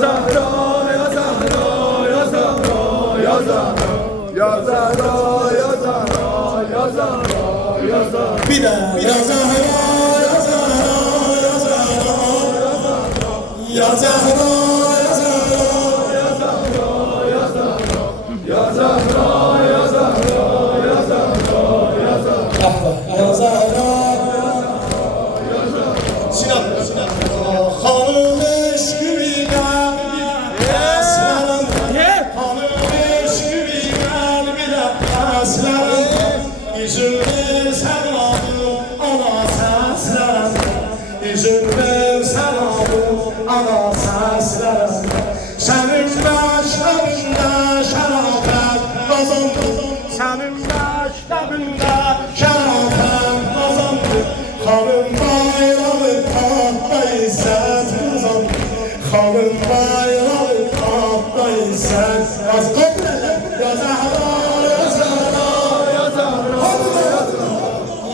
Zahra, ya Zahra, ya Zahra, ya Zahra, ya Zahra, ya Zahra, ya Zahra, ya Zahra. Bir de ya Zahra, ya Zahra, ya Zahra, ya Zahra, ya Zahra, Ya Zahra, ya Zahra, ya Zahra, ya Zahra, ya Zahra, ya Zahra. ya Zahra. Sinan, hanım eşküyle eslerim, hanım eşküyle bile eslerim. İzmir'de selamım ana seslerim, İzmir'de selamım ana seslerim. Senin məktəbində şərafət qazandım, senin məktəbində şərafət qazandım. Xanım bayrağı taxtda izzət qazandım, xanım bayrağı taxtda izzət qazandım. Ya Zahra, ya Zahra, ya Zahra,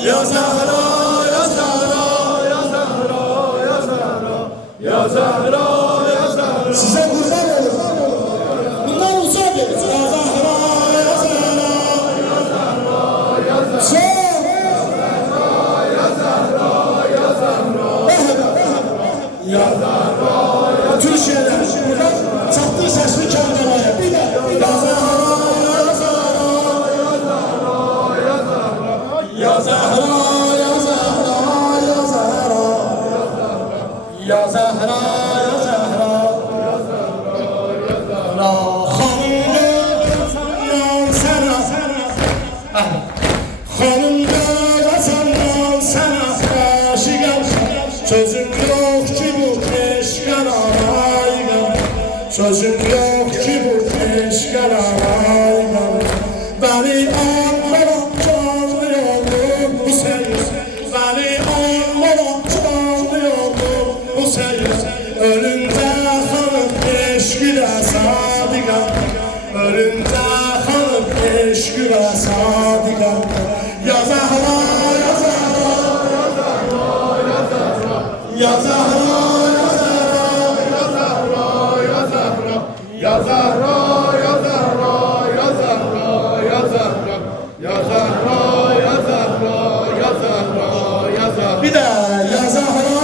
ya Zahra, ya Zahra, Ya Zahra, ya Zahra, ya Zahra, ya Zahra. size kurban olur. Bunlar uzak ya Zahra, ya Zahra, Ya Zahra, çok. Ya Türkiye'de buradan çatlı sesli kandırmaya bir de ya Zahra, ya Zahra, ya Zahra, ya Zahra, ya Zahra, ya Zahra, ya Zahra, hanım senden sana aşıkım, sözüm yok ki bu eşkal alayım, sözüm yok ki bu eşkal alayım. Beni anlamak canlı yolum bu seyiz, beni anlamak canlı yolum bu seyiz. Ölünce hanım eşkile sadıkam, ölünce hanım eşkile sadıkam. Ya Zahra, ya Zahra, ya Zahra, ya Zahra, ya Zahra, ya Zahra, ya Zahra, ya Zahra, ya Zahra, ya Zahra, ya Zahra, ya Zahra. bir de ya Zahra,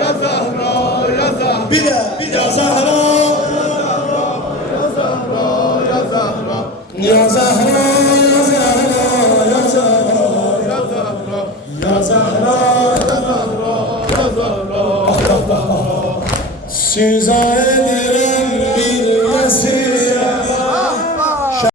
Ya Zahra, ya Zahra, bir de ya Zahra, ya Zahra, ya Zahra, ya Zahra, ya Zahra, ya Zahra, ya Zahra, ya Zahra. ya Zahra. Size ederim bir resim.